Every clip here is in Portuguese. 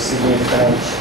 seguir em frente.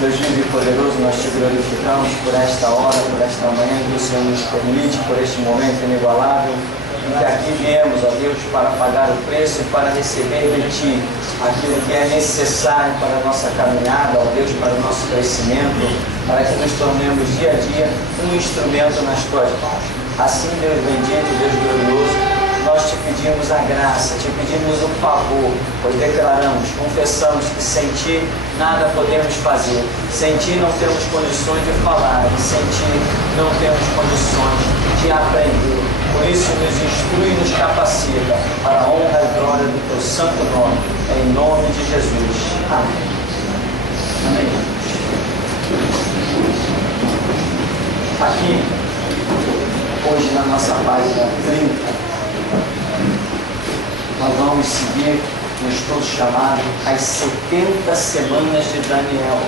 Deus vivo e poderoso, nós te glorificamos por esta hora, por esta manhã que o Senhor nos permite, por este momento inigualável, em que aqui viemos, ó Deus, para pagar o preço e para receber de Ti aquilo que é necessário para a nossa caminhada, ó Deus, para o nosso crescimento, para que nos tornemos dia a dia um instrumento nas Tuas mãos. Assim, Deus bendito, Deus glorioso, nós te pedimos a graça, te pedimos o favor, pois declaramos, confessamos que sem Ti nada podemos fazer, sem Ti não temos condições de falar, e sem Ti não temos condições de aprender. Por isso nos instrui e nos capacita para a honra e glória do Teu santo nome, em nome de Jesus. Amém. Amém. Aqui, hoje na nossa página 30, nós vamos seguir um estudo chamado As 70 Semanas de Daniel.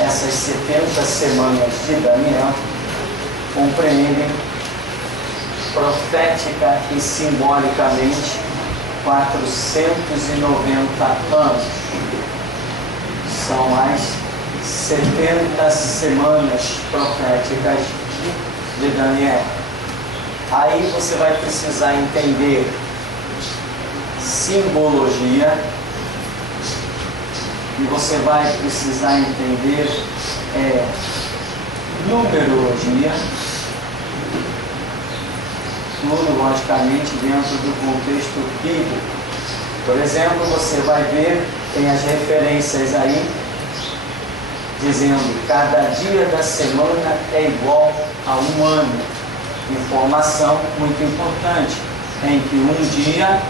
Essas 70 semanas de Daniel compreendem profética e simbolicamente 490 anos. São as 70 semanas proféticas de Daniel. Aí você vai precisar entender simbologia e você vai precisar entender numerologia, tudo logicamente dentro do contexto bíblico. Por exemplo, você vai ver, tem as referências aí, dizendo cada dia da semana é igual a um ano. Informação muito importante, em que um dia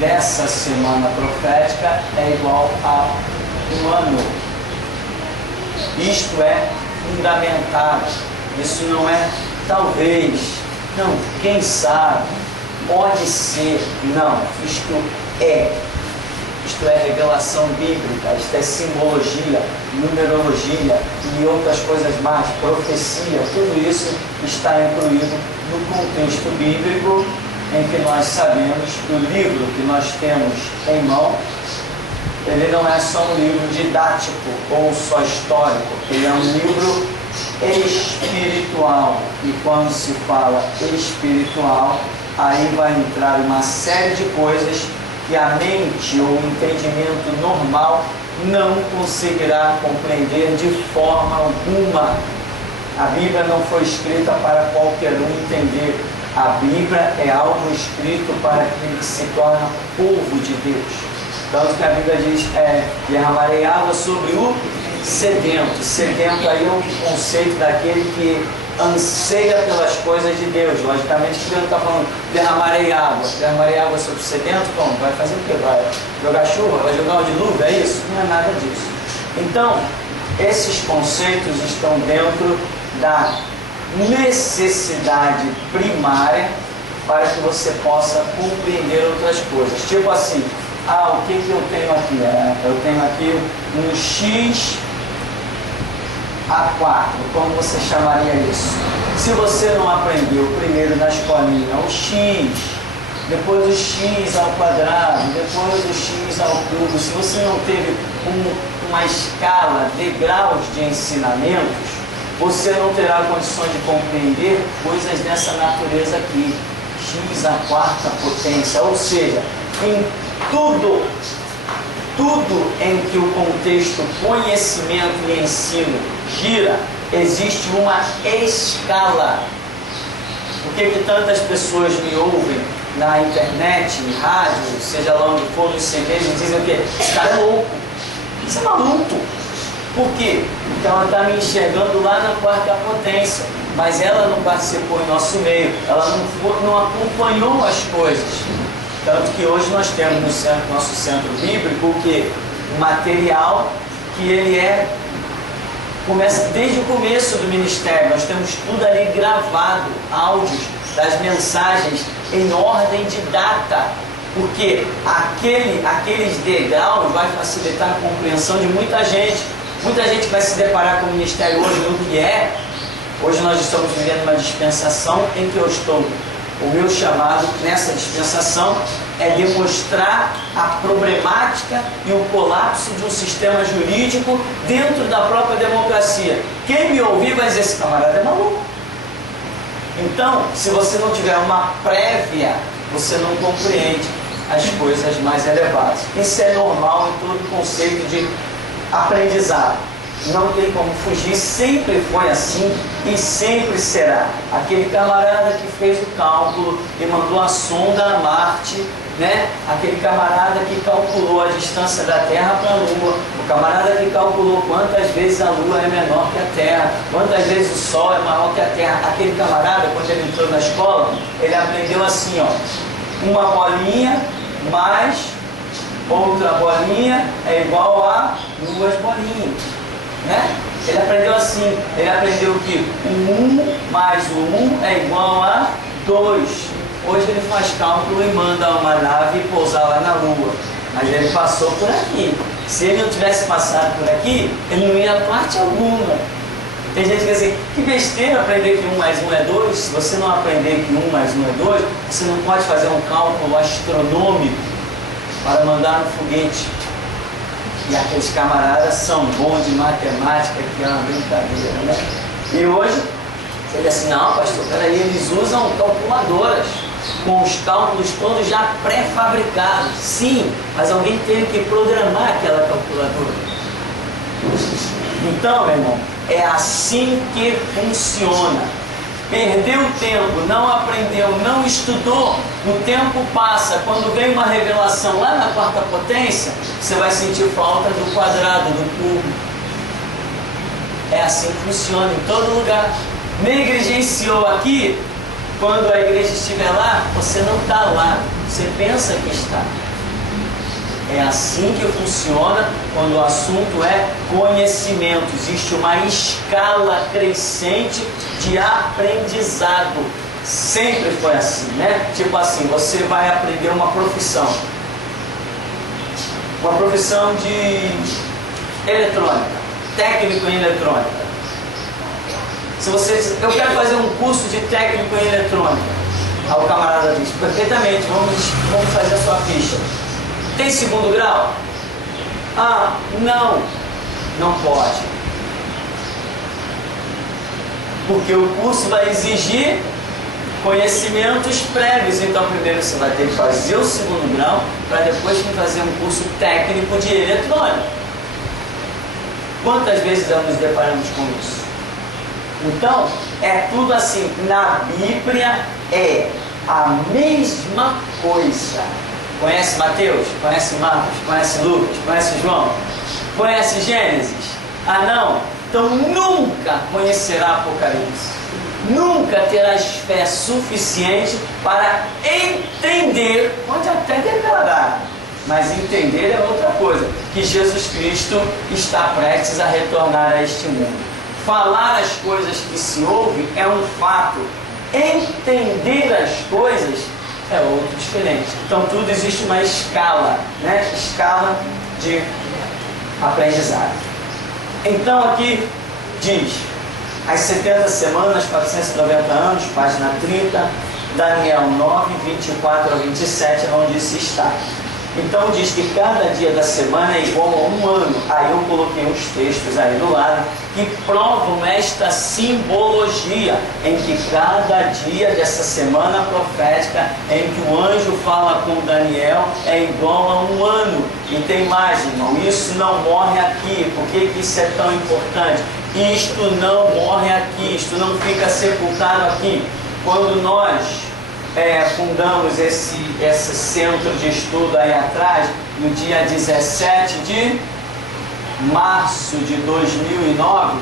dessa semana profética é igual a um ano. Isto é fundamentado. Isso não é talvez, não, quem sabe, pode ser, não. Isto é revelação bíblica, isto é simbologia, numerologia e outras coisas mais, profecia, tudo isso está incluído no contexto bíblico, em que nós sabemos que o livro que nós temos em mão, ele não é só um livro didático ou só histórico, ele é um livro espiritual. E quando se fala espiritual, aí vai entrar uma série de coisas que a mente ou o entendimento normal não conseguirá compreender de forma alguma. A Bíblia não foi escrita para qualquer um entender. A Bíblia é algo escrito para aquele que se torna povo de Deus. Tanto que a Bíblia diz, derramarei água sobre o sedento. Sedento aí é um conceito daquele que anseia pelas coisas de Deus. Logicamente que Deus está falando, derramarei água sobre o sedento, como? Vai fazer o quê? Vai jogar chuva? Vai jogar o dilúvio? É isso? Não é nada disso. Então, esses conceitos estão dentro da necessidade primária para que você possa compreender outras coisas. Tipo assim, o que eu tenho aqui? Eu tenho aqui um X A4, como você chamaria isso? Se você não aprendeu primeiro na escolinha o X, depois o X ao quadrado, depois o X ao cubo, se você não teve uma escala de graus de ensinamentos, você não terá condições de compreender coisas dessa natureza aqui, X à quarta potência, ou seja, em tudo em que o contexto conhecimento e ensino gira, existe uma escala. Por que tantas pessoas me ouvem na internet, em rádio, seja lá onde for, nos CDs, e dizem o quê? Esse cara é louco, isso é maluco. Por quê? Porque ela está me enxergando lá na quarta potência, mas ela não participou em nosso meio, ela não acompanhou as coisas. Tanto que hoje nós temos no nosso centro bíblico o quê? Um material que ele começa desde o começo do ministério. Nós temos tudo ali gravado, áudios das mensagens em ordem de data, porque aqueles degraus vai facilitar a compreensão de muita gente. Muita gente vai se deparar com o ministério hoje no que é. Hoje nós estamos vivendo uma dispensação em que eu estou. O meu chamado nessa dispensação é demonstrar a problemática prática e o colapso de um sistema jurídico dentro da própria democracia. Quem me ouvir vai dizer, esse camarada é maluco. Então, se você não tiver uma prévia, você não compreende as coisas mais elevadas. Isso é normal em todo conceito de aprendizado. Não tem como fugir, sempre foi assim e sempre será. Aquele camarada que fez o cálculo e mandou a sonda a Marte, né? Aquele camarada que calculou a distância da Terra para a Lua, o camarada que calculou quantas vezes a Lua é menor que a Terra, quantas vezes o Sol é maior que a Terra. Aquele camarada, quando ele entrou na escola, ele aprendeu assim, ó, uma bolinha mais outra bolinha é igual a duas bolinhas, né? Ele aprendeu assim, ele aprendeu que o 1 mais o 1 é igual a 2. Hoje ele faz cálculo e manda uma nave pousar lá na Lua, mas ele passou por aqui. Se ele não tivesse passado por aqui, ele não ia a parte alguma. Tem gente que diz assim, que besteira aprender que 1 mais 1 é 2. Se você não aprender que 1 mais 1 é 2, você não pode fazer um cálculo astronômico para mandar no foguete. E aqueles camaradas são bons de matemática, que é uma brincadeira, né? E hoje, ele diz assim, não, pastor, peraí, eles usam calculadoras com os cálculos todos já pré-fabricados. Sim, mas alguém teve que programar aquela calculadora. Então, meu irmão, é assim que funciona. Perdeu tempo, não aprendeu, não estudou, o tempo passa. Quando vem uma revelação lá na quarta potência, você vai sentir falta do quadrado, do cubo. É assim que funciona em todo lugar. Negligenciou aqui, quando a igreja estiver lá, você não está lá, você pensa que está. É assim que funciona quando o assunto é conhecimento. Existe uma escala crescente de aprendizado. Sempre foi assim, né? Tipo assim, você vai aprender uma profissão. Uma profissão de eletrônica, técnico em eletrônica. Se você, eu quero fazer um curso de técnico em eletrônica. Aí o camarada diz, perfeitamente, vamos fazer a sua ficha. Tem segundo grau? Ah, não pode. Porque o curso vai exigir conhecimentos prévios. Então primeiro você vai ter que fazer o segundo grau para depois fazer um curso técnico de eletrônica. Quantas vezes nós nos deparamos com isso? Então, é tudo assim. Na Bíblia é a mesma coisa. Conhece Mateus? Conhece Marcos? Conhece Lucas? Conhece João? Conhece Gênesis? Ah, não? Então nunca conhecerá Apocalipse. Nunca terás fé suficiente para entender, pode até declarar, mas entender é outra coisa, que Jesus Cristo está prestes a retornar a este mundo. Falar as coisas que se ouve é um fato. Entender as coisas é outro diferente. Então tudo existe uma escala, né? Escala de aprendizado. Então aqui diz, as 70 semanas, 490 anos, página 30, Daniel 9, 24 a 27, é onde se está. Então diz que cada dia da semana é igual a um ano. Aí eu coloquei uns textos aí do lado que provam esta simbologia em que cada dia dessa semana profética em que o anjo fala com Daniel é igual a um ano. E tem mais, irmão, isso não morre aqui. Por que isso é tão importante? Isto não morre aqui, isto não fica sepultado aqui. Quando nós fundamos esse centro de estudo aí atrás, no dia 17 de março de 2009,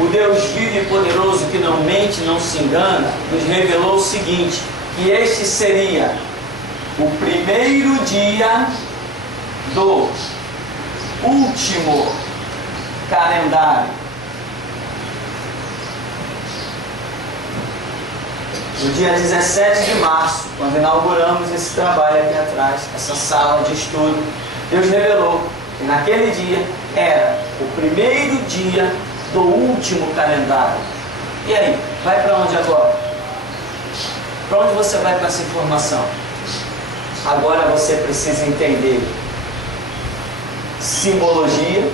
o Deus vivo e poderoso que não mente, não se engana, nos revelou o seguinte, que este seria o primeiro dia do último calendário. No dia 17 de março, quando inauguramos esse trabalho aqui atrás, essa sala de estudo, Deus revelou que naquele dia era o primeiro dia do último calendário. E aí, vai para onde agora? Para onde você vai com essa informação? Agora você precisa entender simbologia,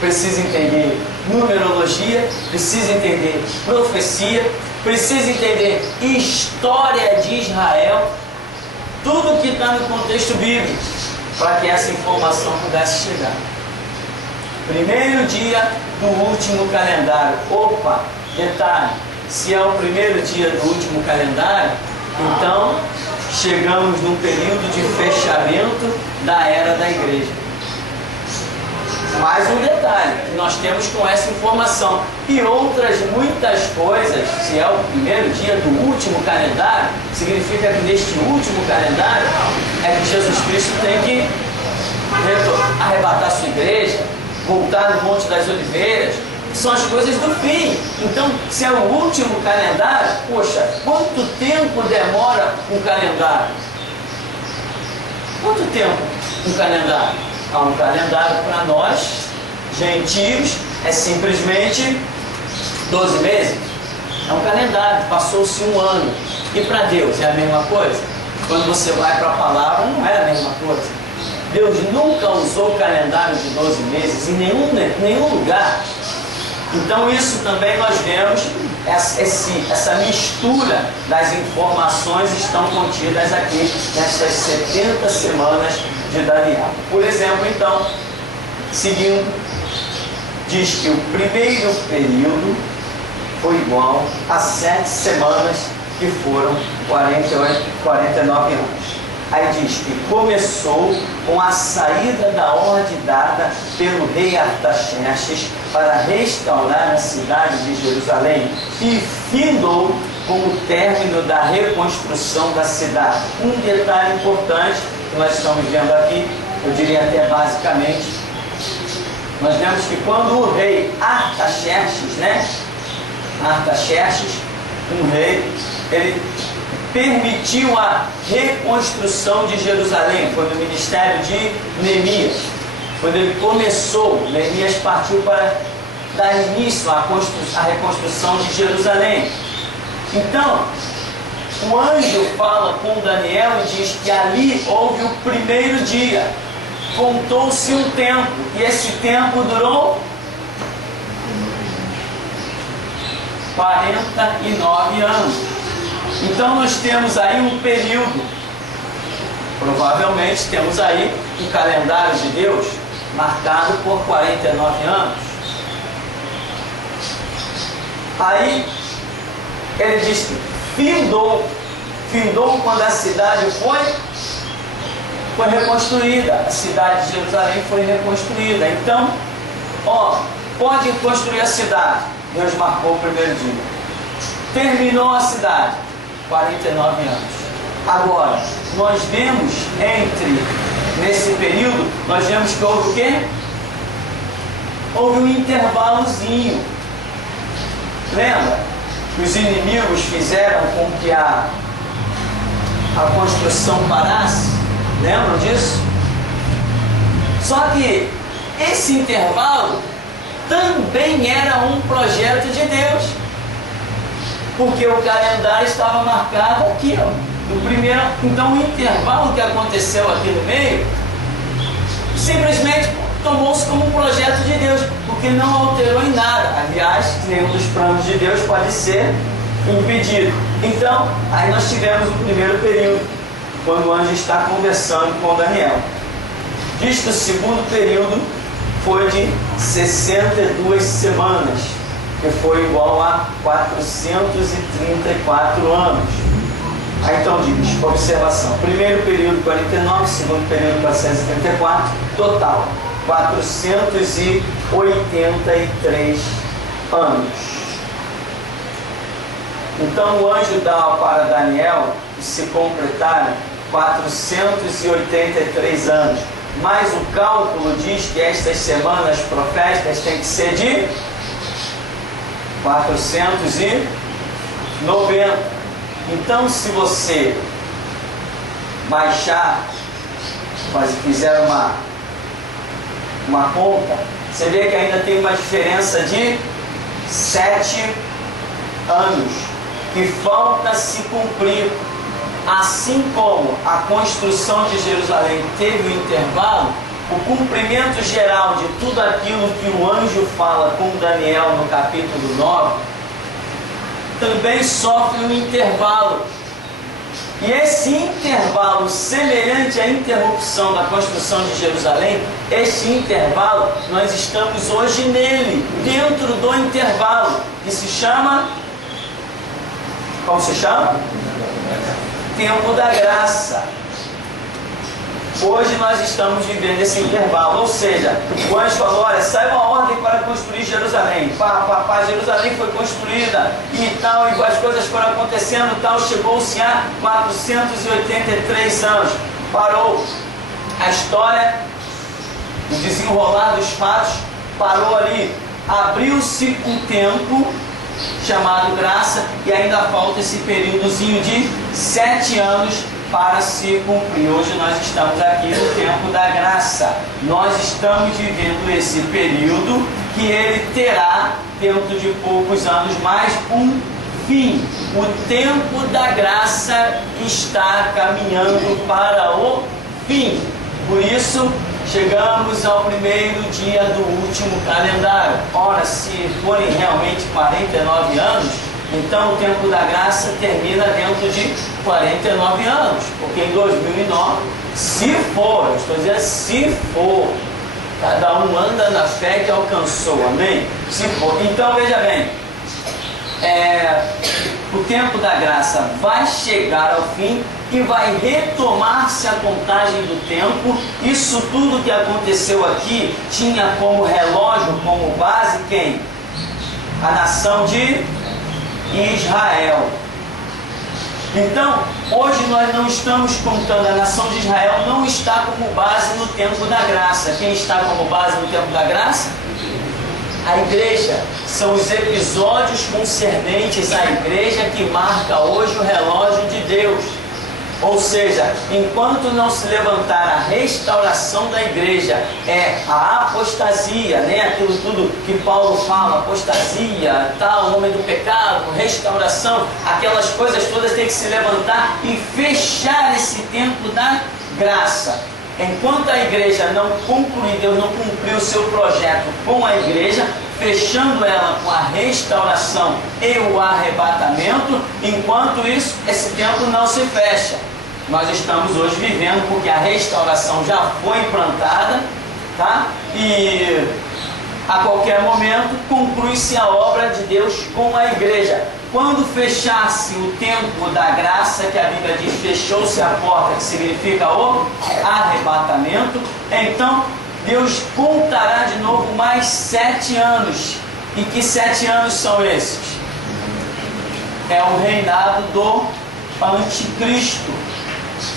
precisa entender numerologia, precisa entender profecia, precisa entender história de Israel, tudo que está no contexto bíblico, para que essa informação pudesse chegar. Primeiro dia do último calendário. Opa, detalhe, se é o primeiro dia do último calendário, então chegamos num período de fechamento da era da igreja. Mais um detalhe que nós temos com essa informação e outras muitas coisas. Se é o primeiro dia do último calendário, significa que neste último calendário é que Jesus Cristo tem que arrebatar sua igreja, voltar no Monte das Oliveiras, que são as coisas do fim. Então, se é o último calendário, poxa, quanto tempo demora um calendário? Quanto tempo um calendário? Um calendário para nós, gentios, é simplesmente 12 meses. É um calendário, passou-se um ano. E para Deus é a mesma coisa? Quando você vai para a palavra, não é a mesma coisa. Deus nunca usou calendário de 12 meses em nenhum lugar. Então isso também nós vemos, essa mistura das informações estão contidas aqui nestas 70 semanas de Daniel. Por exemplo, então, seguindo, diz que o primeiro período foi igual a 7 semanas, que foram 49 anos. Aí diz que começou com a saída da ordem dada pelo rei Artaxerxes para restaurar a cidade de Jerusalém e findou com o término da reconstrução da cidade. Um detalhe importante que nós estamos vendo aqui, eu diria até basicamente, nós vemos que quando o rei Artaxerxes, um rei, ele permitiu a reconstrução de Jerusalém, foi no ministério de Neemias. Quando ele começou, Neemias partiu para dar início à reconstrução de Jerusalém. Então, o anjo fala com Daniel e diz que ali houve o primeiro dia. Contou-se um tempo, e esse tempo durou 49 anos. Então nós temos aí um período, provavelmente temos aí um calendário de Deus marcado por 49 anos. Aí ele diz que findou quando a cidade foi reconstruída, a cidade de Jerusalém foi reconstruída. Então, pode construir a cidade. Deus marcou o primeiro dia. Terminou a cidade, 49 anos. Agora, nós vemos nesse período, nós vemos que houve o quê? Houve um intervalozinho. Lembra? Os inimigos fizeram com que a construção parasse. Lembram disso? Só que esse intervalo também era um projeto de Deus, porque o calendário estava marcado aqui, no primeiro. Então o intervalo que aconteceu aqui no meio simplesmente tomou-se como um projeto de Deus, porque não alterou em nada. Aliás, nenhum dos planos de Deus pode ser impedido. Então, aí nós tivemos o primeiro período, quando o anjo está conversando com Daniel. Diz que o segundo período foi de 62 semanas, que foi igual a 434 anos. Aí então diz, observação, primeiro período 49, segundo período 434, total 483 anos. Então o anjo dá para Daniel que se completaram 483 anos. Mas o cálculo diz que estas semanas proféticas têm que ser de 490. Então, se você baixar, fizer uma conta, você vê que ainda tem uma diferença de 7 anos que falta se cumprir assim como a construção de Jerusalém teve um intervalo, o cumprimento geral de tudo aquilo que o anjo fala com Daniel no capítulo 9, também sofre um intervalo. E esse intervalo, semelhante à interrupção da construção de Jerusalém, este intervalo, nós estamos hoje nele, dentro do intervalo, que se chama, como se chama? Tempo da graça. Hoje nós estamos vivendo esse intervalo, ou seja, o anjo falou, olha, sai uma ordem para construir Jerusalém. Jerusalém foi construída e tal, e as coisas foram acontecendo, tal, chegou-se a 483 anos. Parou a história, o desenrolar dos fatos, parou ali. Abriu-se um tempo chamado graça e ainda falta esse períodozinho de 7 anos para se cumprir. Hoje nós estamos aqui no tempo da graça. Nós estamos vivendo esse período que ele terá, dentro de poucos anos mais, um fim. O tempo da graça está caminhando para o fim. Por isso, chegamos ao primeiro dia do último calendário. Ora, se forem realmente 49 anos, então o tempo da graça termina dentro de 49 anos, porque em 2009, se for, eu estou dizendo se for, cada um anda na fé que alcançou, amém? Se for, então veja bem, o tempo da graça vai chegar ao fim e vai retomar-se a contagem do tempo. Isso tudo que aconteceu aqui tinha como relógio, como base quem? A nação de Israel. Então, hoje nós não estamos contando, a nação de Israel não está como base no tempo da graça. Quem está como base no tempo da graça? A igreja. São os episódios concernentes à igreja que marca hoje o relógio de Deus. Ou seja, enquanto não se levantar a restauração da igreja, a apostasia, né? Aquilo tudo que Paulo fala, apostasia, tal, o homem do pecado, restauração, aquelas coisas todas têm que se levantar e fechar esse tempo da graça. Enquanto a igreja não concluir, Deus não cumpriu o seu projeto com a igreja, fechando ela com a restauração e o arrebatamento, enquanto isso, esse tempo não se fecha. Nós estamos hoje vivendo porque a restauração já foi implantada, tá? E a qualquer momento conclui-se a obra de Deus com a igreja. Quando fechasse o tempo da graça, que a Bíblia diz, fechou-se a porta, que significa o arrebatamento, então Deus contará de novo mais 7 anos. E que 7 anos são esses? É o reinado do anticristo,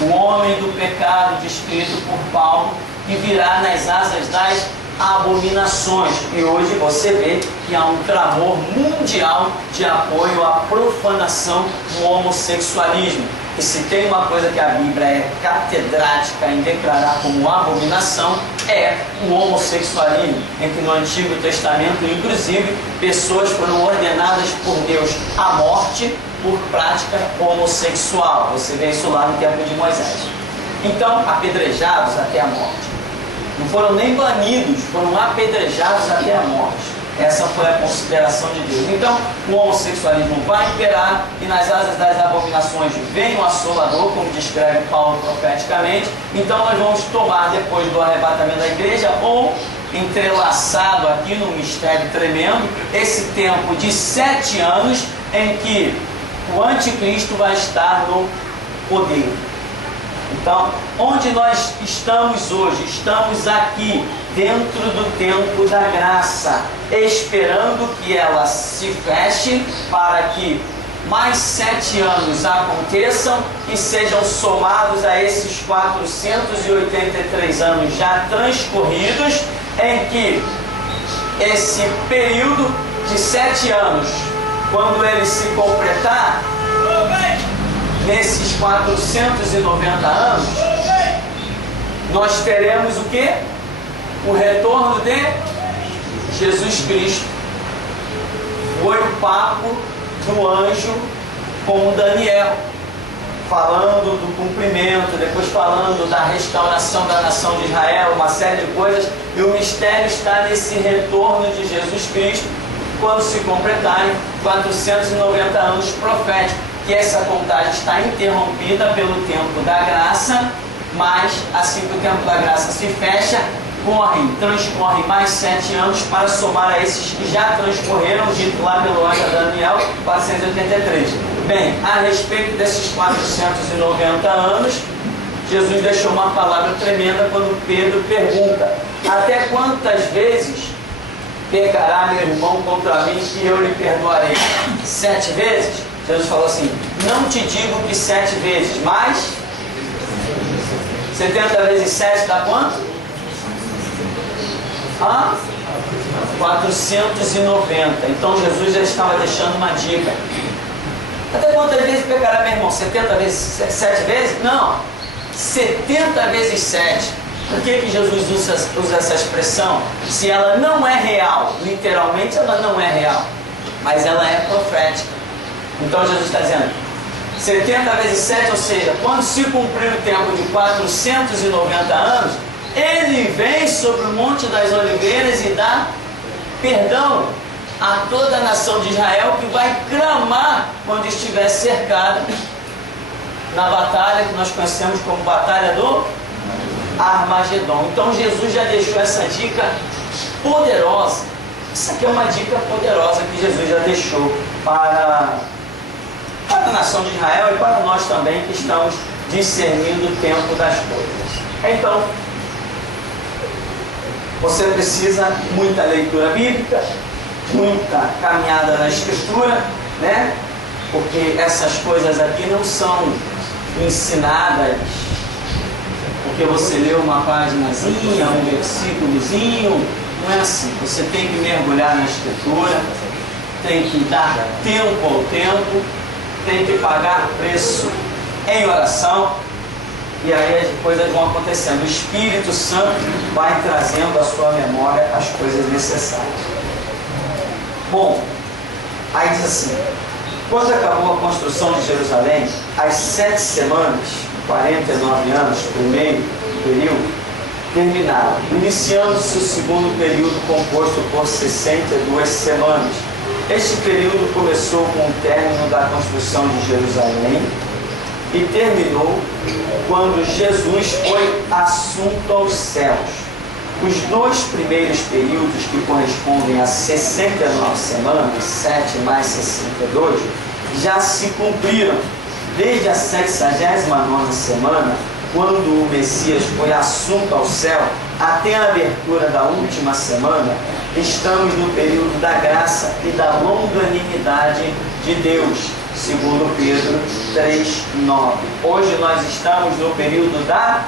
o homem do pecado descrito por Paulo, que virá nas asas das abominações. E hoje você vê que há um clamor mundial de apoio à profanação do homossexualismo. E se tem uma coisa que a Bíblia é catedrática em declarar como abominação, é o homossexualismo, em que no Antigo Testamento, inclusive, pessoas foram ordenadas por Deus à morte por prática homossexual. Você vê isso lá no tempo de Moisés. Então, apedrejados até a morte. Não foram nem banidos, foram apedrejados até a morte. Essa foi a consideração de Deus. Então, o homossexualismo vai imperar e nas asas das abominações vem o assolador, como descreve Paulo profeticamente. Então, nós vamos tomar, depois do arrebatamento da igreja, ou entrelaçado aqui num mistério tremendo, esse tempo de 7 anos em que o anticristo vai estar no poder. Então, onde nós estamos hoje? Estamos aqui, dentro do tempo da graça, esperando que ela se feche para que mais 7 anos aconteçam e sejam somados a esses 483 anos já transcorridos, em que esse período de 7 anos, quando ele se completar, nesses 490 anos, nós teremos o quê? O retorno de Jesus Cristo. Foi o papo do anjo com Daniel. falando do cumprimento, depois falando da restauração da nação de Israel, uma série de coisas, e o mistério está nesse retorno de Jesus Cristo, quando se completarem 490 anos proféticos, que essa contagem está interrompida pelo tempo da graça, mas assim que o tempo da graça se fecha, transcorrem mais 7 anos para somar a esses que já transcorreram, dito lá pelo anjo Daniel, 483. Bem, a respeito desses 490 anos, Jesus deixou uma palavra tremenda quando Pedro pergunta: até quantas vezes pecará meu irmão contra mim que eu lhe perdoarei? 7 vezes? Jesus falou assim: não te digo que 7 vezes, mas 70 vezes 7 dá quanto? 490. Então Jesus já estava deixando uma dica. Até quantas vezes pecará meu irmão? 70 vezes 7 vezes? Não, 70 vezes 7. Por que Jesus usa essa expressão? Se ela não é real, literalmente ela não é real, mas ela é profética. Então Jesus está dizendo 70 vezes 7, ou seja, quando se cumprir o tempo de 490 anos, Ele vem sobre o Monte das Oliveiras e dá perdão a toda a nação de Israel, que vai clamar quando estiver cercada na batalha que nós conhecemos como Batalha do Armagedon. Então Jesus já deixou essa dica poderosa. Isso aqui é uma dica poderosa que Jesus já deixou para a nação de Israel e para nós também, que estamos discernindo o tempo das coisas. Então, você precisa muita leitura bíblica, muita caminhada na Escritura, né? Porque essas coisas aqui não são ensinadas porque você leu uma paginazinha, um versículozinho. Não é assim. Você tem que mergulhar na Escritura, tem que dar tempo ao tempo, tem que pagar preço em oração. E aí as coisas vão acontecendo. O Espírito Santo vai trazendo à sua memória as coisas necessárias. Bom, aí diz assim: quando acabou a construção de Jerusalém, as 7 semanas, 49 anos, primeiro período, terminaram, iniciando-se o segundo período, composto por 62 semanas. Este período começou com o término da construção de Jerusalém e terminou quando Jesus foi assunto aos céus. Os 2 primeiros períodos, que correspondem a 69 semanas, 7 mais 62, já se cumpriram. Desde a 69ª semana, quando o Messias foi assunto ao céu, até a abertura da última semana, estamos no período da graça e da longanimidade de Deus, segundo Pedro 3:9. Hoje nós estamos no período da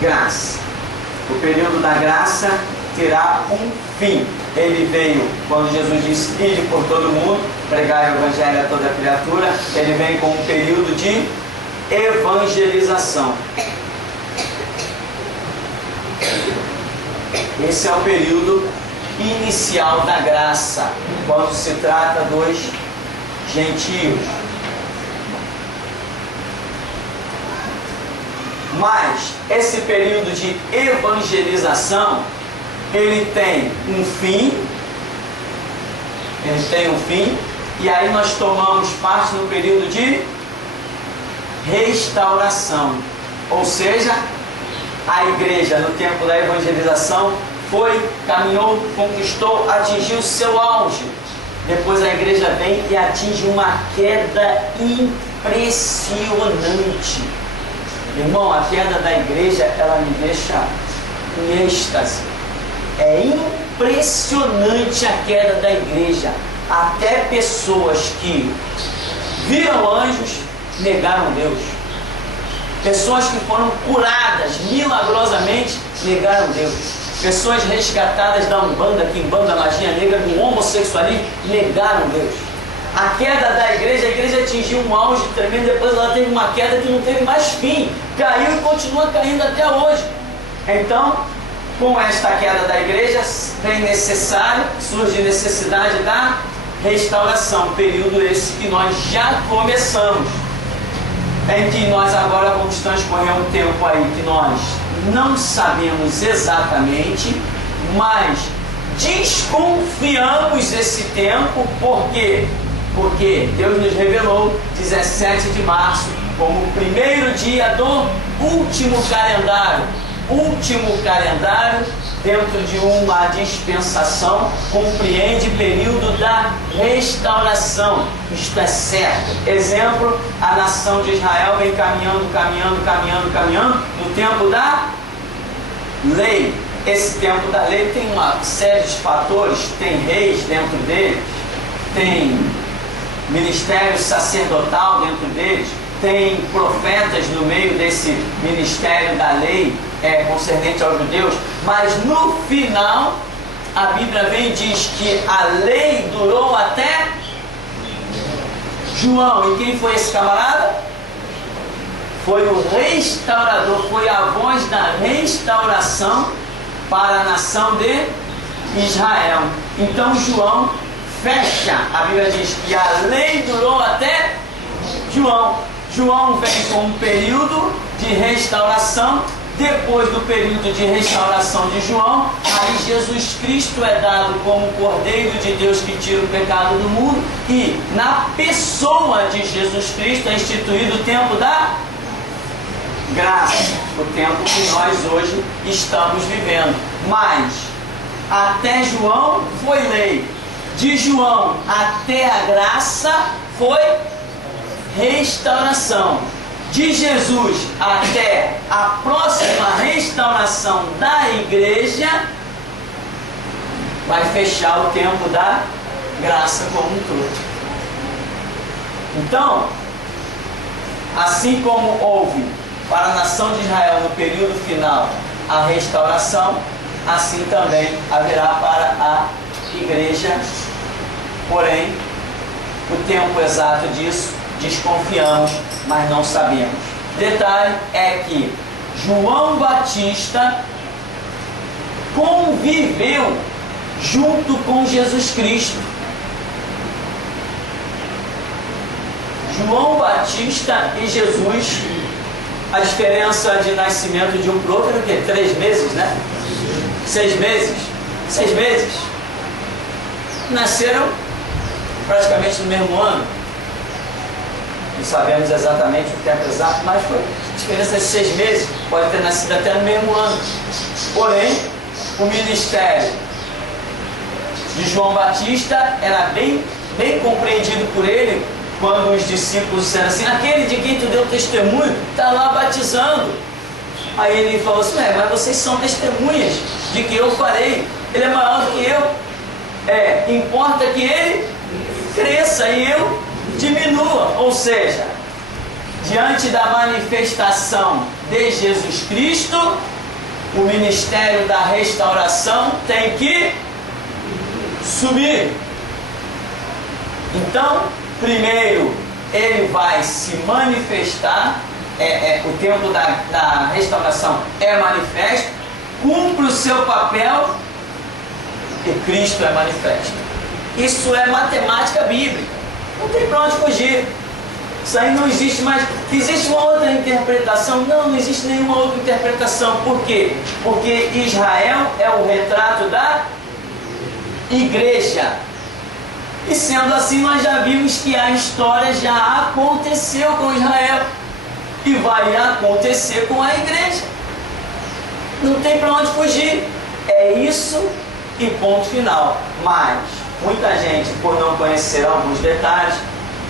graça. O período da graça terá um fim. Ele veio, quando Jesus disse: ide por todo mundo, pregai o evangelho a toda criatura. Ele vem com um período de evangelização. Esse é o período inicial da graça, quando se trata dos gentios. Mas esse período de evangelização, ele tem um fim. E aí nós tomamos parte no período de restauração. Ou seja, a igreja no tempo da evangelização caminhou, conquistou, atingiu seu auge. Depois a igreja vem e atinge uma queda impressionante. Irmão, a queda da igreja, ela me deixa em êxtase. É impressionante a queda da igreja. Até pessoas que viram anjos negaram Deus. Pessoas que foram curadas milagrosamente negaram Deus. Pessoas resgatadas da Umbanda, Quimbanda, magia negra, do homossexualismo, negaram Deus. A queda da igreja, a igreja atingiu um auge tremendo, depois ela teve uma queda que não teve mais fim. Caiu e continua caindo até hoje. Então, com esta queda da igreja, surge necessidade da restauração. Período esse que nós já começamos. em que nós agora vamos transcorrer um tempo aí que nós não sabemos exatamente, mas desconfiamos desse tempo. Por quê? Porque Deus nos revelou 17 de março como o primeiro dia do último calendário. Último calendário, dentro de uma dispensação, compreende período da restauração. Isto é certo. Exemplo, a nação de Israel vem caminhando no tempo da lei. Esse tempo da lei tem uma série de fatores, tem reis dentro dele, tem ministério sacerdotal dentro deles, tem profetas no meio desse ministério da lei concernente aos judeus, mas no final a Bíblia vem e diz que a lei durou até João. E quem foi esse camarada? Foi o restaurador, foi a voz da restauração para a nação de Israel. Então João fecha, a Bíblia diz que a lei durou até João. João vem com um período de restauração. Depois do período de restauração de João, aí Jesus Cristo é dado como Cordeiro de Deus que tira o pecado do mundo, e na pessoa de Jesus Cristo é instituído o tempo da graça, o tempo que nós hoje estamos vivendo. Mas até João foi lei, de João até a graça foi restauração. De Jesus até a próxima restauração da igreja, vai fechar o tempo da graça como um todo. Então, assim como houve para a nação de Israel no período final a restauração, assim também haverá para a igreja. Porém, o tempo exato disso desconfiamos, mas não sabemos. Detalhe é que João Batista conviveu junto com Jesus Cristo. João Batista e Jesus, a diferença de nascimento de um para o outro era o quê? 3 meses, né? 6 meses. 6 meses. Nasceram praticamente no mesmo ano. Não sabemos exatamente o tempo exato, mas foi diferença de 6 meses, pode ter nascido até no mesmo ano. Porém, o ministério de João Batista era bem compreendido por ele, quando os discípulos disseram assim: aquele de quem tu deu testemunho está lá batizando. Aí ele falou assim: mas vocês são testemunhas de que eu farei, ele é maior do que eu, importa que ele cresça e eu diminua. Ou seja, diante da manifestação de Jesus Cristo, o ministério da restauração tem que subir. Então, primeiro ele vai se manifestar, o tempo da restauração é manifesto, cumpre o seu papel e Cristo é manifesto. Isso é matemática bíblica. Não tem para onde fugir. Isso aí não existe mais. Existe uma outra interpretação? Não existe nenhuma outra interpretação. Por quê? Porque Israel é o retrato da igreja. E sendo assim, nós já vimos que a história já aconteceu com Israel e vai acontecer com a igreja. Não tem para onde fugir. É isso e ponto final. Mas muita gente, por não conhecer alguns detalhes,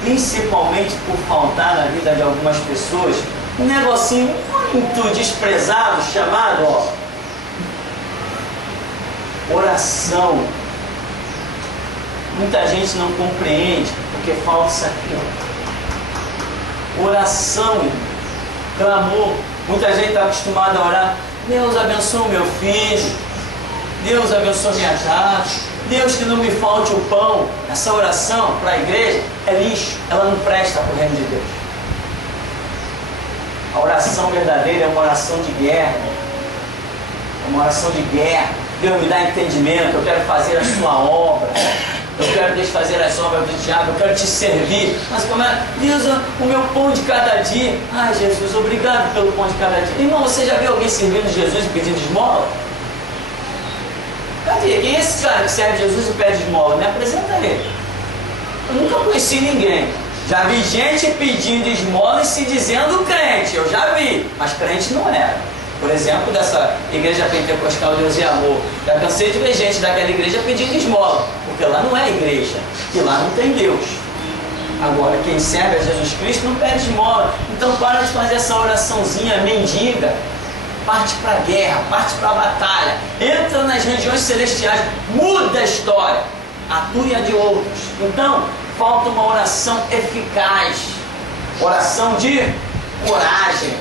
principalmente por faltar na vida de algumas pessoas um negocinho muito desprezado chamado oração. Muita gente não compreende porque falta isso aqui. Oração, clamor. Muita gente está acostumada a orar: Deus abençoe meu filho, Deus abençoe minha casa, Deus que não me falte o pão. Essa oração para a igreja é lixo, ela não presta para o reino de Deus. A oração verdadeira é uma oração de guerra. É uma oração de guerra. Deus me dá entendimento, eu quero fazer a sua obra. eu quero desfazer as obras do diabo, eu quero te servir. Mas como é? Deus, o meu pão de cada dia. Ai, Jesus, obrigado pelo pão de cada dia. Irmão, você já viu alguém servindo Jesus e pedindo esmola? Cadê? Quem é esse cara que serve Jesus e pede esmola? Me apresenta ele. Eu nunca conheci ninguém. Já vi gente pedindo esmola e se dizendo crente. Eu já vi, mas crente não era. Por exemplo, dessa igreja pentecostal Deus e Amor. Já cansei de ver gente daquela igreja pedindo esmola, porque lá não é igreja, e lá não tem Deus. Agora, quem serve a Jesus Cristo não pede esmola. Então para de fazer essa oraçãozinha mendiga. Parte para a guerra, parte para a batalha, entra nas regiões celestiais, muda a história, atue a de outros. Então, falta uma oração eficaz, oração de coragem,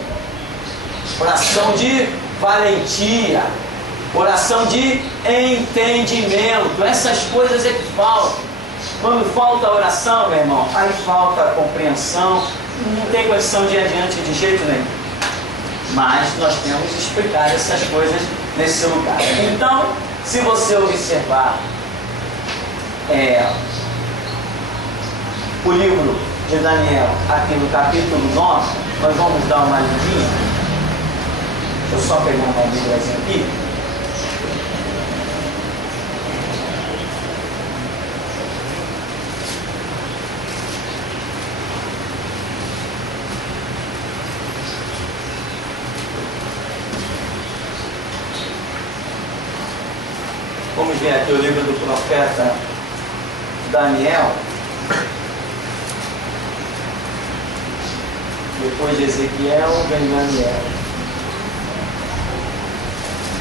oração de valentia, oração de entendimento. Essas coisas é que faltam. Quando falta a oração, meu irmão, aí falta a compreensão, não tem condição de ir adiante de jeito nenhum. Mas nós temos que explicar essas coisas nesse lugar. Então, se você observar o livro de Daniel, aqui no capítulo 9, nós vamos dar uma lidinha. Deixa eu só pegar uma Bíblia aqui. Vamos ver aqui o livro do profeta Daniel. Depois de Ezequiel, vem Daniel.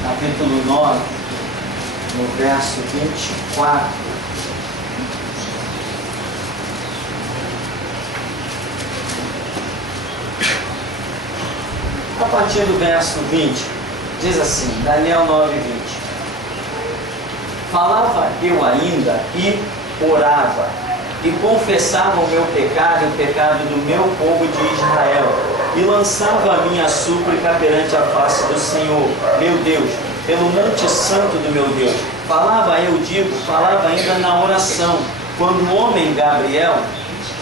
Capítulo 9, no verso 24. A partir do verso 20, diz assim, Daniel 9, 20. Falava eu ainda e orava, e confessava o meu pecado e o pecado do meu povo de Israel, e lançava a minha súplica perante a face do Senhor, meu Deus, pelo monte santo do meu Deus. Falava eu, falava ainda na oração, quando o homem Gabriel,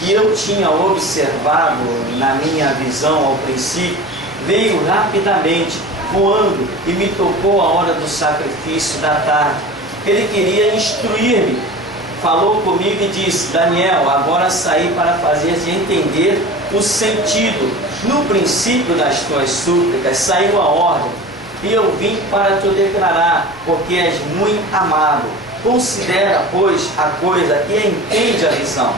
que eu tinha observado na minha visão ao princípio, veio rapidamente, voando, e me tocou a hora do sacrifício da tarde. Ele queria instruir-me, falou comigo e disse, Daniel, agora saí para fazer-te entender o sentido. No princípio das tuas súplicas saiu a ordem, e eu vim para te declarar, porque és muito amado. Considera, pois, a coisa e entende a visão.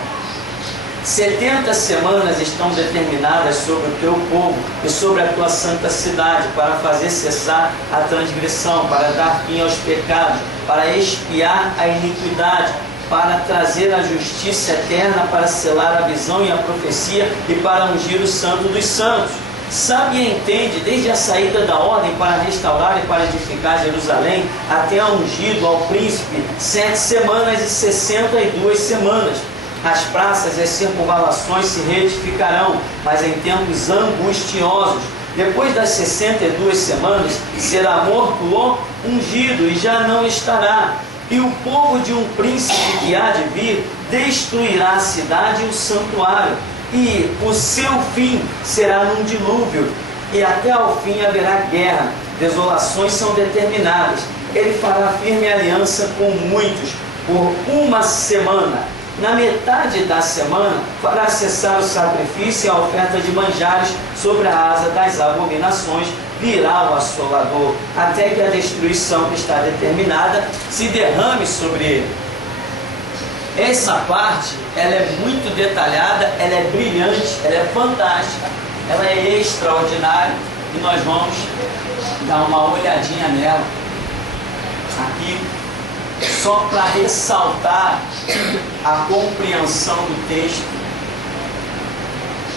70 semanas estão determinadas sobre o teu povo e sobre a tua santa cidade, para fazer cessar a transgressão, para dar fim aos pecados, para expiar a iniquidade, para trazer a justiça eterna, para selar a visão e a profecia e para ungir o santo dos santos. Sabe e entende, desde a saída da ordem para restaurar e para edificar Jerusalém, até a ungido ao príncipe, 7 semanas e 62 semanas. As praças e as circunvalações se reedificarão, mas em tempos angustiosos. Depois das 62 semanas, será morto o ungido e já não estará. E o povo de um príncipe que há de vir destruirá a cidade e o santuário. E o seu fim será num dilúvio, e até ao fim haverá guerra. Desolações são determinadas. Ele fará firme aliança com muitos por 1 semana. Na metade da semana, fará cessar o sacrifício e a oferta de manjares sobre a asa das abominações, virá o assolador, até que a destruição que está determinada se derrame sobre ele. Essa parte, ela é muito detalhada, ela é brilhante, ela é fantástica, ela é extraordinária, e nós vamos dar uma olhadinha nela aqui, só para ressaltar a compreensão do texto,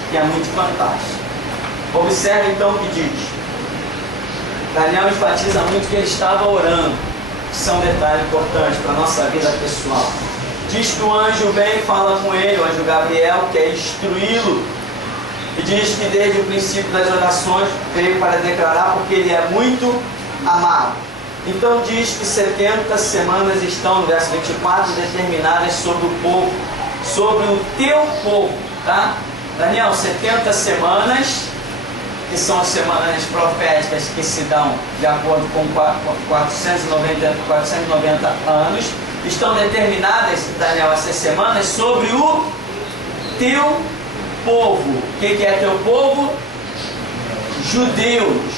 que é muito fantástico. Observe então o que diz. Daniel enfatiza muito que ele estava orando. Isso é um detalhe importante para a nossa vida pessoal. Diz que o anjo vem e fala com ele, o anjo Gabriel, quer instruí-lo, e diz que desde o princípio das orações veio para declarar, porque ele é muito amado. Então diz que 70 semanas estão, no verso 24, determinadas sobre o povo, sobre o teu povo, tá? Daniel, 70 semanas, que são as semanas proféticas que se dão de acordo com 490 anos, estão determinadas, Daniel, essas semanas sobre o teu povo. O que é teu povo? Judeus,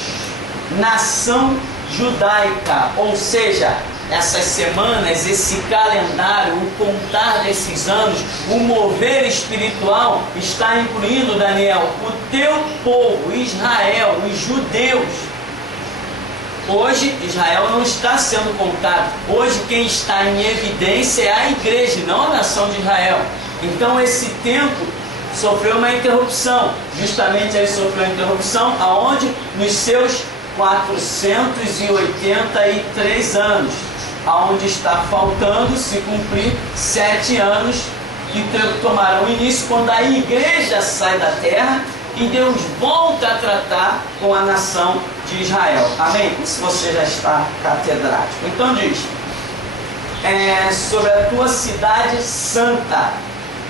nação judaica, ou seja, essas semanas, esse calendário, o contar desses anos, o mover espiritual está incluindo, Daniel, o teu povo, Israel, os judeus. Hoje Israel não está sendo contado. Hoje quem está em evidência é a igreja, não a nação de Israel. Então esse tempo sofreu uma interrupção. Justamente ele sofreu uma interrupção aonde? Nos seus 483 anos, aonde está faltando se cumprir 7 anos que tomarão início quando a igreja sai da terra e Deus volta a tratar com a nação de Israel. Amém? Se você já está catedrático. Então diz, sobre a tua cidade santa,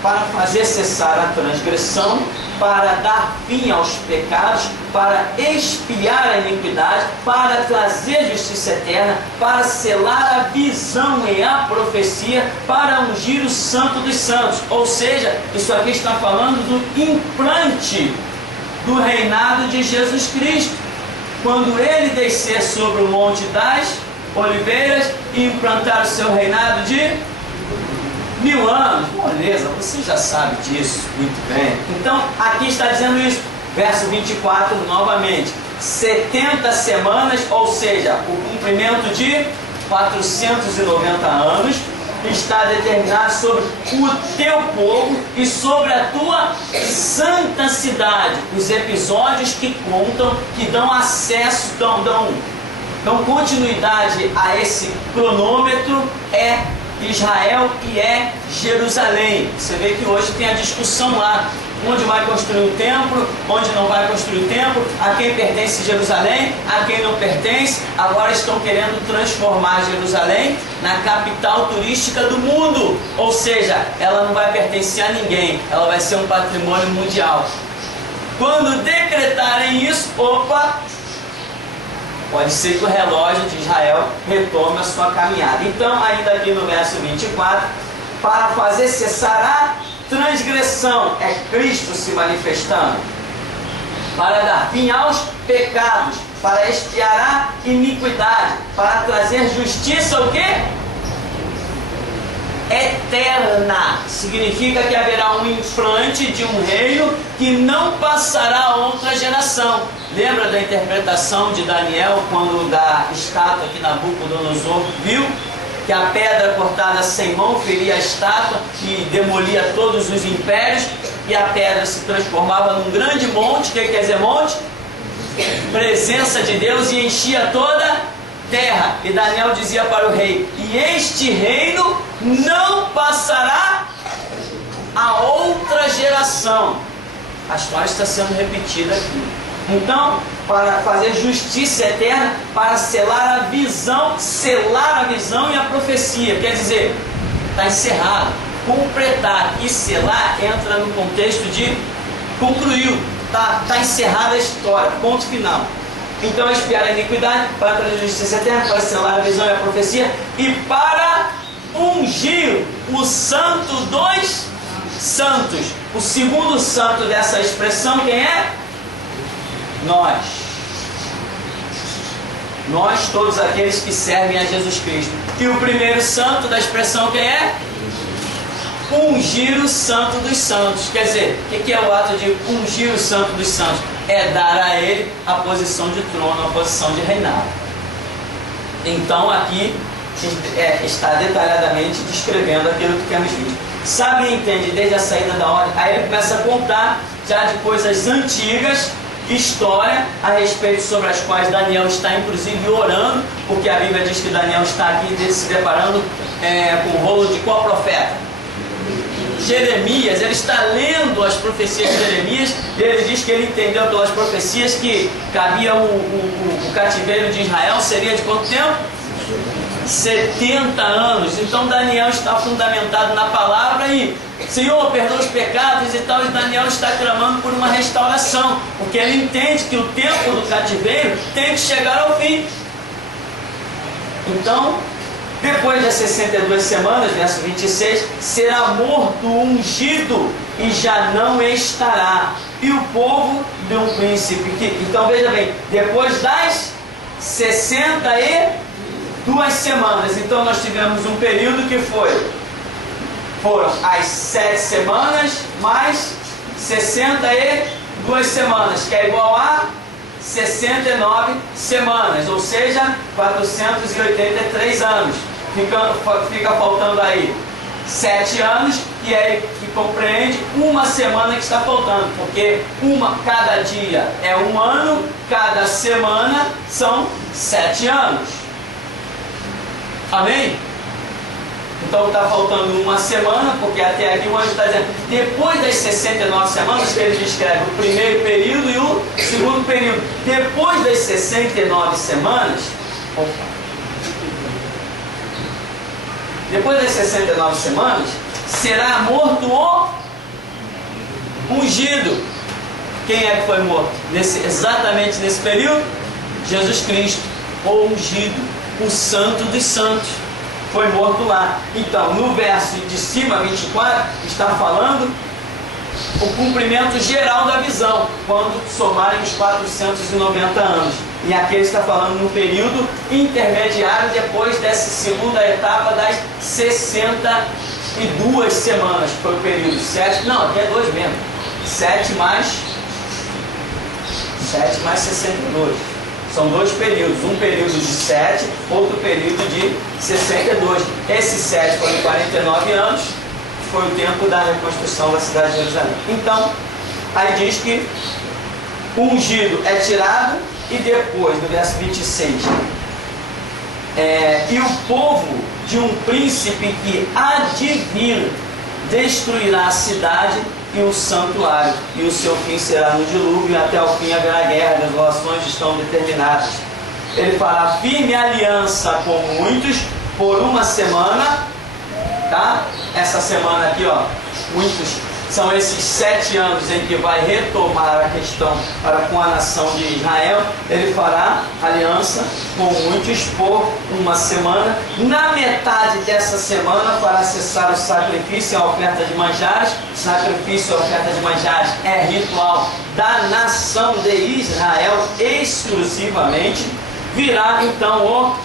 para fazer cessar a transgressão, para dar fim aos pecados, para expiar a iniquidade, para trazer justiça eterna, para selar a visão e a profecia, para ungir o santo dos santos. Ou seja, isso aqui está falando do implante do reinado de Jesus Cristo. Quando ele descer sobre o Monte das Oliveiras e implantar o seu reinado de 1000 anos, beleza, você já sabe disso muito bem. Então, aqui está dizendo isso, verso 24 novamente, 70 semanas, ou seja, o cumprimento de 490 anos, está determinado sobre o teu povo e sobre a tua santa cidade. Os episódios que contam, que dão acesso, dão continuidade a esse cronômetro é Israel e é Jerusalém. Você vê que hoje tem a discussão lá, onde vai construir o templo, onde não vai construir o templo, a quem pertence Jerusalém, a quem não pertence. Agora estão querendo transformar Jerusalém na capital turística do mundo, ou seja, ela não vai pertencer a ninguém, ela vai ser um patrimônio mundial. Quando decretarem isso, opa, pode ser que o relógio de Israel retome a sua caminhada. Então, ainda aqui no verso 24, para fazer cessar a transgressão, é Cristo se manifestando, para dar fim aos pecados, para expiar a iniquidade, para trazer justiça, o quê? Eterna. Significa que haverá um implante de um reino que não passará a outra geração. Lembra da interpretação de Daniel quando da estátua que Nabucodonosor viu? Que a pedra cortada sem mão feria a estátua e demolia todos os impérios, e a pedra se transformava num grande monte. O que quer dizer monte? Presença de Deus, e enchia toda a terra. E Daniel dizia para o rei, e este reino não passará a outra geração. A história está sendo repetida aqui. Então, para fazer justiça eterna, para selar a visão e a profecia, quer dizer, está encerrado, completar. E selar entra no contexto de concluiu, está encerrada a história, ponto final. Então, expiar a iniquidade, para trazer justiça eterna, para selar a visão e a profecia, e para ungir o santo dos santos. O segundo santo dessa expressão, quem é? Nós todos aqueles que servem a Jesus Cristo. E o primeiro santo da expressão quem é? Ungir o santo dos santos. Quer dizer, o que é o ato de ungir o santo dos santos? É dar a ele a posição de trono, a posição de reinado. Então aqui está detalhadamente descrevendo aquilo que temos visto. Sabe e entende desde a saída da ordem. Aí ele começa a contar já de coisas antigas, história a respeito sobre as quais Daniel está inclusive orando, porque a Bíblia diz que Daniel está aqui se deparando com o rolo de qual profeta? Jeremias. Ele está lendo as profecias de Jeremias, e ele diz que ele entendeu pelas profecias que cabia o cativeiro de Israel seria de quanto tempo? 70 anos. Então Daniel está fundamentado na palavra e, Senhor, perdoa os pecados e tal, e Daniel está clamando por uma restauração, porque ele entende que o tempo do cativeiro tem que chegar ao fim. Então, depois das 62 semanas, verso 26, será morto o ungido e já não estará, e o povo de um príncipe. Então veja bem, depois das 62 semanas, então nós tivemos um período que foram as 7 semanas mais 62 semanas, que é igual a 69 semanas, ou seja, 483 anos. Fica faltando aí 7 anos, e aí que compreende uma semana que está faltando, porque cada dia é um ano, cada semana são 7 anos. Amém? Então está faltando uma semana, porque até aqui o anjo está dizendo, depois das 69 semanas, que ele descreve o primeiro período e o segundo período. Depois das 69 semanas, depois das 69 semanas, será morto o ungido. Quem é que foi morto? Exatamente nesse período? Jesus Cristo, o ungido, o santo dos santos, foi morto lá. Então, no verso de cima, 24, está falando o cumprimento geral da visão, quando somarem os 490 anos. E aqui ele está falando no período intermediário, depois dessa segunda etapa das 62 semanas, que foi o período 7, não, aqui é 2 mesmo, 7 mais 62. São 2 períodos, um período de 7, outro período de 62. Esses 7 foram 49 anos, foi o tempo da reconstrução da cidade de Jerusalém. Então, aí diz que o ungido é tirado, e depois, no verso 26, e o povo de um príncipe que há de vir destruirá a cidade e o santuário, e o seu fim será no dilúvio, e até o fim haverá guerra, as desolações estão determinadas. Ele fará firme aliança com muitos por uma semana, tá? Essa semana aqui, ó, muitos, são esses 7 anos em que vai retomar a questão com a nação de Israel. Ele fará aliança com muitos por uma semana. Na metade dessa semana fará cessar o sacrifício e a oferta de manjares. Sacrifício e oferta de manjares é ritual da nação de Israel exclusivamente. Virá então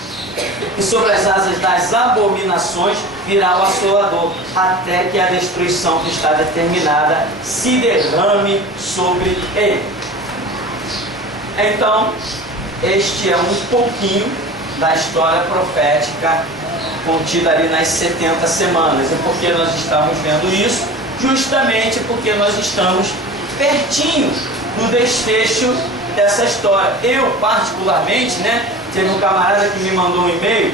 e sobre as asas das abominações virá o assolador, até que a destruição que está determinada se derrame sobre ele. Então, este é um pouquinho da história profética contida ali nas 70 semanas. E por que nós estamos vendo isso? Justamente porque nós estamos pertinho do desfecho dessa história. Eu, particularmente, teve um camarada que me mandou um e-mail,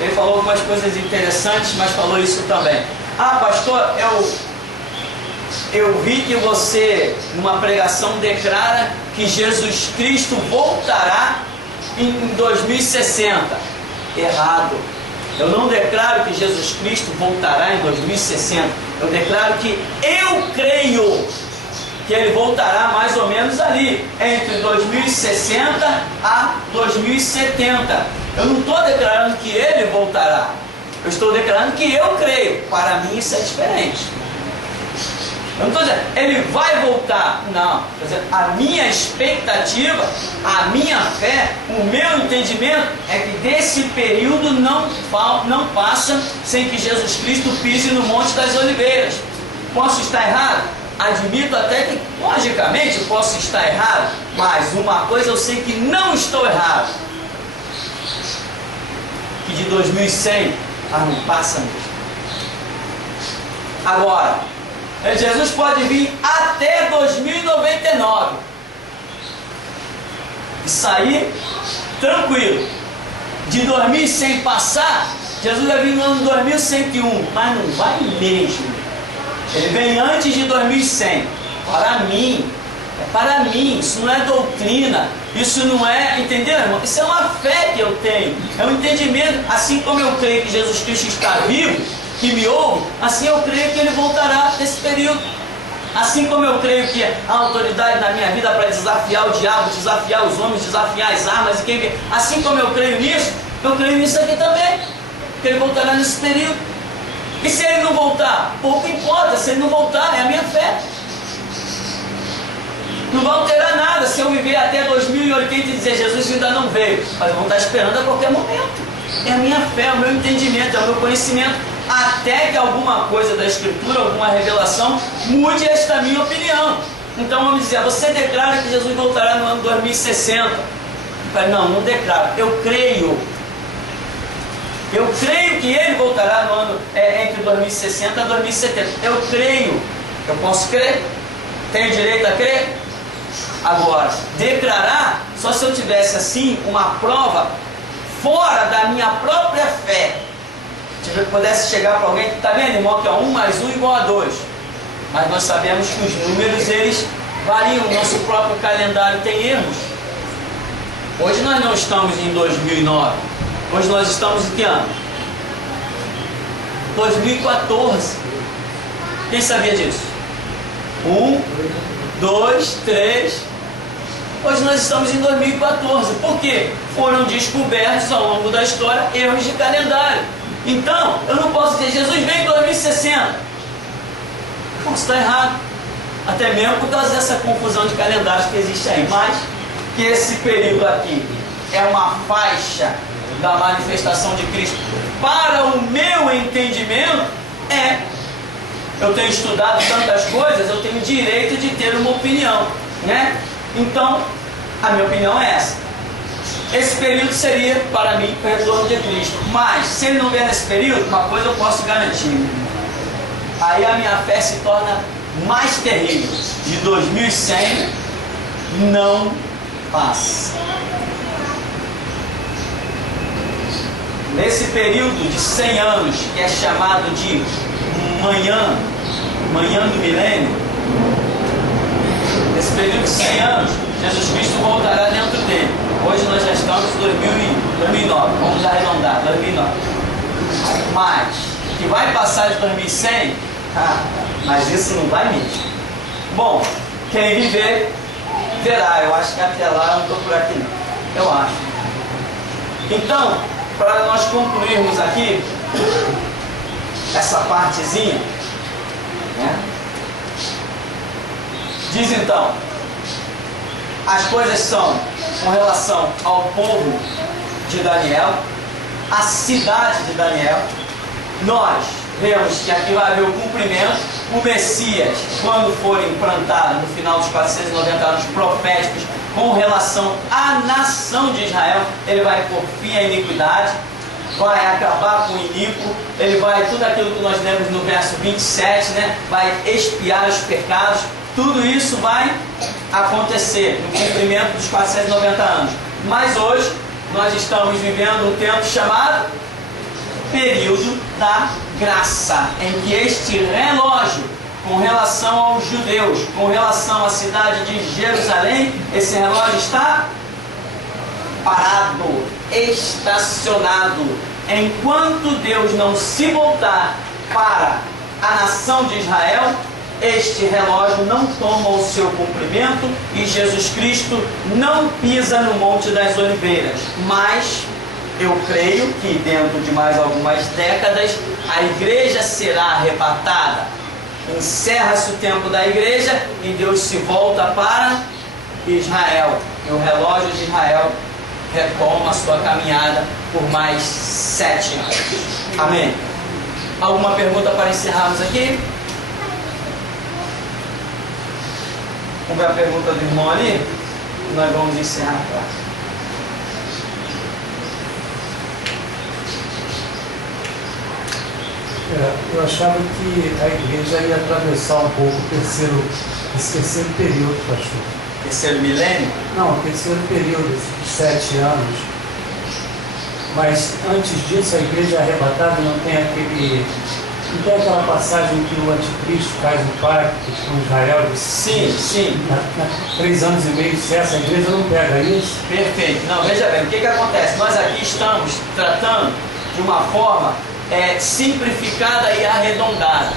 ele falou algumas coisas interessantes, mas falou isso também. Pastor, eu vi que você, numa pregação, declara que Jesus Cristo voltará em 2060. Errado. Eu não declaro que Jesus Cristo voltará em 2060. Eu declaro que eu creio que ele voltará mais ou menos ali, entre 2060 a 2070. Eu não estou declarando que ele voltará. Eu estou declarando que eu creio. Para mim isso é diferente. Eu não estou dizendo, ele vai voltar. Não. Estou dizendo, a minha expectativa, a minha fé, o meu entendimento é que desse período não passa sem que Jesus Cristo pise no Monte das Oliveiras. Posso estar errado? Admito até que, logicamente, eu posso estar errado, mas uma coisa eu sei que não estou errado, que de 2100 não passa mesmo. Agora, Jesus pode vir até 2099 e sair tranquilo. De 2100 passar, Jesus vai vir no ano 2101, mas não vai mesmo. Ele vem antes de 2100. Para mim, isso não é doutrina, Isso não é, entendeu, irmão? Isso é uma fé que eu tenho, é um entendimento. Assim como eu creio que Jesus Cristo está vivo, que me ouve, assim eu creio que Ele voltará nesse período. Assim como eu creio que a autoridade na minha vida para desafiar o diabo, desafiar os homens, desafiar as armas, assim como eu creio nisso, eu creio nisso aqui também, que Ele voltará nesse período. E se Ele não voltar? Pouco importa, se Ele não voltar, é a minha fé. Não vai alterar nada se eu viver até 2080 e dizer Jesus ainda não veio, mas vão estar esperando a qualquer momento. É a minha fé, é o meu entendimento, é o meu conhecimento, até que alguma coisa da Escritura, alguma revelação mude esta minha opinião. Então vamos dizer, você declara que Jesus voltará no ano 2060? Não, não declaro, eu creio. Eu creio que Ele voltará no ano entre 2060 e 2070. Eu creio. Eu posso crer? Tenho direito a crer? Agora, declarar, só se eu tivesse assim uma prova fora da minha própria fé. Se eu pudesse chegar para alguém, está vendo, irmão, que é 1 mais 1 igual a 2. Mas nós sabemos que os números, eles variam, o nosso próprio calendário tem erros. Hoje nós não estamos em 2009, hoje nós estamos em que ano? 2014. Quem sabia disso? 1, 2, 3. Hoje nós estamos em 2014. Por quê? Foram descobertos ao longo da história erros de calendário. Então, eu não posso dizer, Jesus veio em 2060. Não, isso está errado. Até mesmo por causa dessa confusão de calendários que existe aí. Mas, que esse período aqui é uma faixa da manifestação de Cristo. Para o meu entendimento, eu tenho estudado tantas coisas, eu tenho direito de ter uma opinião, né? Então, a minha opinião é essa. Esse período seria, para mim, o retorno de Cristo. Mas, se Ele não vier nesse período, uma coisa eu posso garantir. Aí a minha fé se torna mais terrível. De 2100, não passa. Nesse período de 100 anos, que é chamado de manhã do milênio, nesse período de 100 anos, Jesus Cristo voltará dentro dele. Hoje nós já estamos em 2009, vamos arredondar, 2009. Mas, que vai passar de 2100, mas isso não vai mesmo. Bom, quem viver, verá. Eu acho que até lá eu não estou por aqui não. Eu acho. Então, para nós concluirmos aqui essa partezinha, né? Diz então, as coisas são com relação ao povo de Daniel, a cidade de Daniel. Nós vemos que aqui vai haver o cumprimento. O Messias, quando for implantado no final dos 490 anos proféticos, com relação à nação de Israel, ele vai pôr fim à iniquidade, vai acabar com o iníquo, ele vai, tudo aquilo que nós lemos no verso 27, né, vai expiar os pecados. Tudo isso vai acontecer no cumprimento dos 490 anos. Mas hoje nós estamos vivendo um tempo chamado período da graça, em que este relógio, com relação aos judeus, com relação à cidade de Jerusalém, esse relógio está parado, estacionado. Enquanto Deus não se voltar para a nação de Israel, este relógio não toma o seu cumprimento e Jesus Cristo não pisa no Monte das Oliveiras. Mas eu creio que dentro de mais algumas décadas a igreja será arrebatada. Encerra-se o tempo da igreja e Deus se volta para Israel. E o relógio de Israel retoma a sua caminhada por mais 7 anos. Amém? Alguma pergunta para encerrarmos aqui? Vamos ver a pergunta do irmão ali? E nós vamos encerrar a classe. Eu achava que a igreja ia atravessar um pouco esse terceiro período, pastor. Terceiro milênio? Não, o terceiro período, de 7 anos. Mas antes disso, a igreja arrebatada não tem Não tem aquela passagem que o anticristo faz um pacto com Israel? Sim, sim. 3 anos e meio cessa, a igreja não pega isso? Perfeito. Não, veja bem, o que acontece? Nós aqui estamos tratando de uma forma simplificada e arredondada.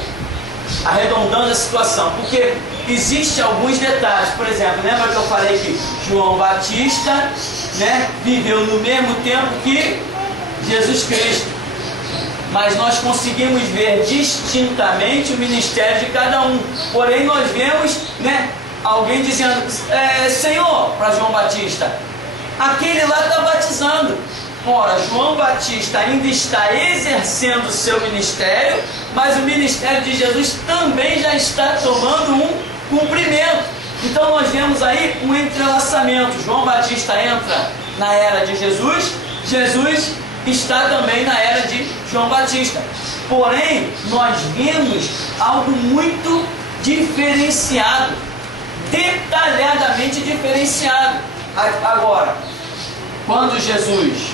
Arredondando a situação, porque existem alguns detalhes. Por exemplo, lembra que eu falei que João Batista, né, viveu no mesmo tempo que Jesus Cristo, mas nós conseguimos ver distintamente o ministério de cada um. Porém nós vemos, né, alguém dizendo, Senhor, para João Batista, aquele lá está batizando. Ora, João Batista ainda está exercendo o seu ministério, mas o ministério de Jesus também já está tomando um cumprimento. Então nós vemos aí um entrelaçamento. João Batista entra na era de Jesus, Jesus está também na era de João Batista. Porém, nós vemos algo muito diferenciado, detalhadamente diferenciado. Agora, quando Jesus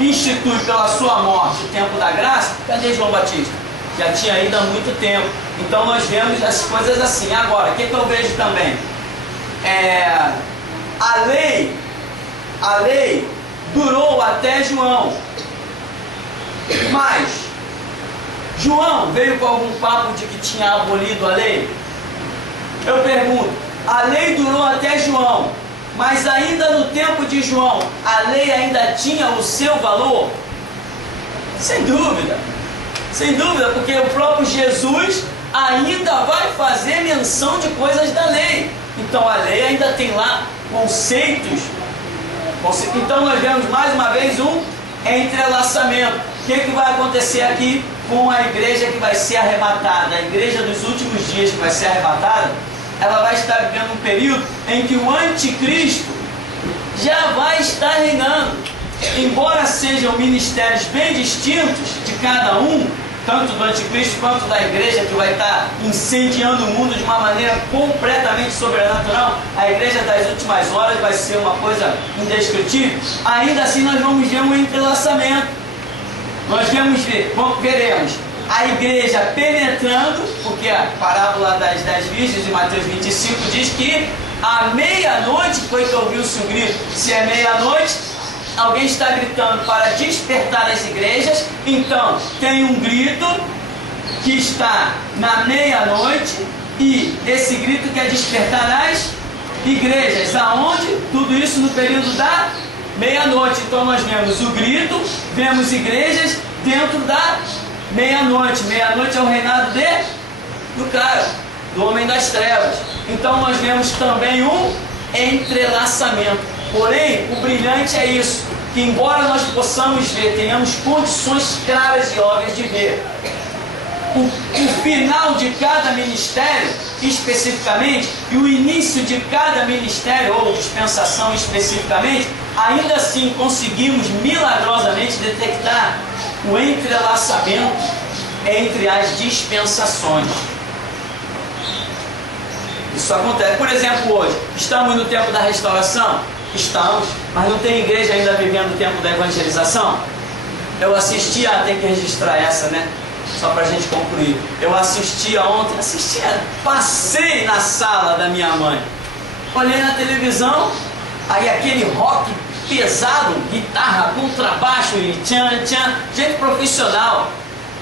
institui pela sua morte o tempo da graça, cadê João Batista? Já tinha ido há muito tempo. Então nós vemos as coisas assim. Agora, o que eu vejo também? A lei durou até João, mas João veio com algum papo de que tinha abolido a lei? Eu pergunto, a lei durou até João, mas ainda no tempo de João, a lei ainda tinha o seu valor? Sem dúvida, porque o próprio Jesus ainda vai fazer menção de coisas da lei. Então a lei ainda tem lá conceitos. Então nós vemos mais uma vez um entrelaçamento. O que vai acontecer aqui com a igreja que vai ser arrebatada? A igreja dos últimos dias que vai ser arrebatada, ela vai estar vivendo um período em que o anticristo já vai estar reinando. Embora sejam ministérios bem distintos de cada um, tanto do anticristo quanto da igreja que vai estar incendiando o mundo de uma maneira completamente sobrenatural, a igreja das últimas horas vai ser uma coisa indescritível. Ainda assim nós vamos ver um entrelaçamento. Nós veremos a igreja penetrando, porque a parábola das 10 virgens de Mateus 25 diz que à meia-noite foi que ouviu-se o grito. Se é meia-noite, alguém está gritando para despertar as igrejas. Então tem um grito que está na meia-noite, e esse grito quer despertar as igrejas. Aonde? Tudo isso no período da meia-noite. Então nós vemos o grito, vemos igrejas dentro da meia-noite. Meia-noite é o reinado do cara, do homem das trevas. Então nós vemos também um entrelaçamento. Porém, o brilhante é isso, que embora nós possamos ver, tenhamos condições claras e óbvias de ver o final de cada ministério especificamente, e o início de cada ministério ou dispensação especificamente, ainda assim conseguimos milagrosamente detectar o entrelaçamento entre as dispensações. Isso acontece. Por exemplo, hoje, estamos no tempo da restauração? Estamos, mas não tem igreja ainda vivendo o tempo da evangelização? Eu assisti tem que registrar essa, né? Só para a gente concluir. Eu assistia ontem, passei na sala da minha mãe, olhei na televisão, aí aquele rock pesado, guitarra, contrabaixo e tchan, gente profissional.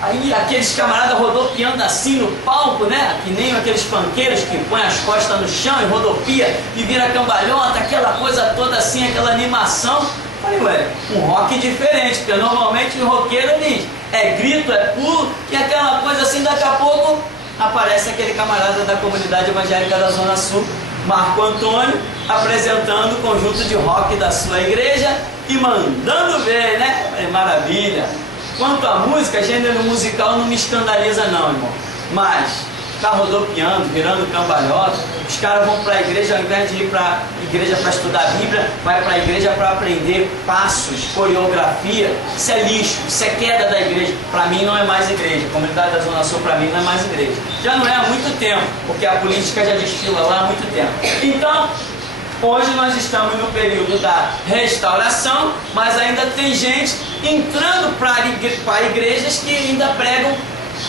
Aí aqueles camaradas rodopiando assim no palco, né? Que nem aqueles panqueiros que põem as costas no chão e rodopia e vira cambalhota, aquela coisa toda assim, aquela animação. Falei, ué, um rock diferente, porque normalmente o roqueiro é grito, é pulo, e aquela coisa assim, daqui a pouco aparece aquele camarada da comunidade evangélica da Zona Sul, Marco Antônio, apresentando o conjunto de rock da sua igreja e mandando ver, né? Maravilha! Quanto à música, gênero musical não me escandaliza não, irmão. Mas tá rodopiando, virando cambalhota, os caras vão para a igreja, ao invés de ir para a igreja para estudar a Bíblia, vai para a igreja para aprender passos, coreografia. Isso é lixo, isso é queda da igreja. Para mim não é mais igreja. A comunidade da Zona Sul para mim não é mais igreja. Já não é há muito tempo, porque a política já desfila lá há muito tempo. Então, hoje nós estamos no período da restauração, mas ainda tem gente entrando para igrejas que ainda pregam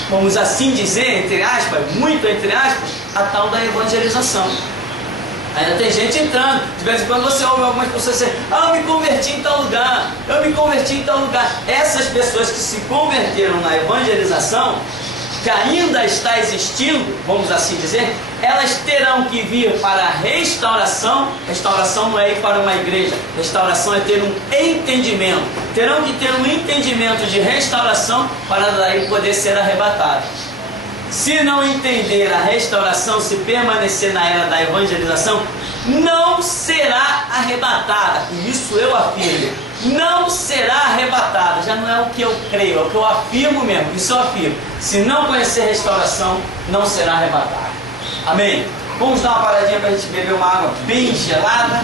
vamos assim dizer, entre aspas, muito entre aspas, a tal da evangelização. Ainda tem gente entrando, de vez em quando você ouve algumas pessoas dizer, eu me converti em tal lugar, eu me converti em tal lugar. Essas pessoas que se converteram na evangelização, que ainda está existindo, vamos assim dizer, elas terão que vir para a restauração. Restauração não é ir para uma igreja, restauração é ter um entendimento. Terão que ter um entendimento de restauração para daí poder ser arrebatado. Se não entender a restauração, se permanecer na era da evangelização, não será arrebatada. E isso eu afirmo. Não será arrebatada. Já não é o que eu creio, é o que eu afirmo mesmo. Isso eu afirmo. Se não conhecer restauração, não será arrebatada. Amém? Vamos dar uma paradinha para a gente beber uma água bem gelada.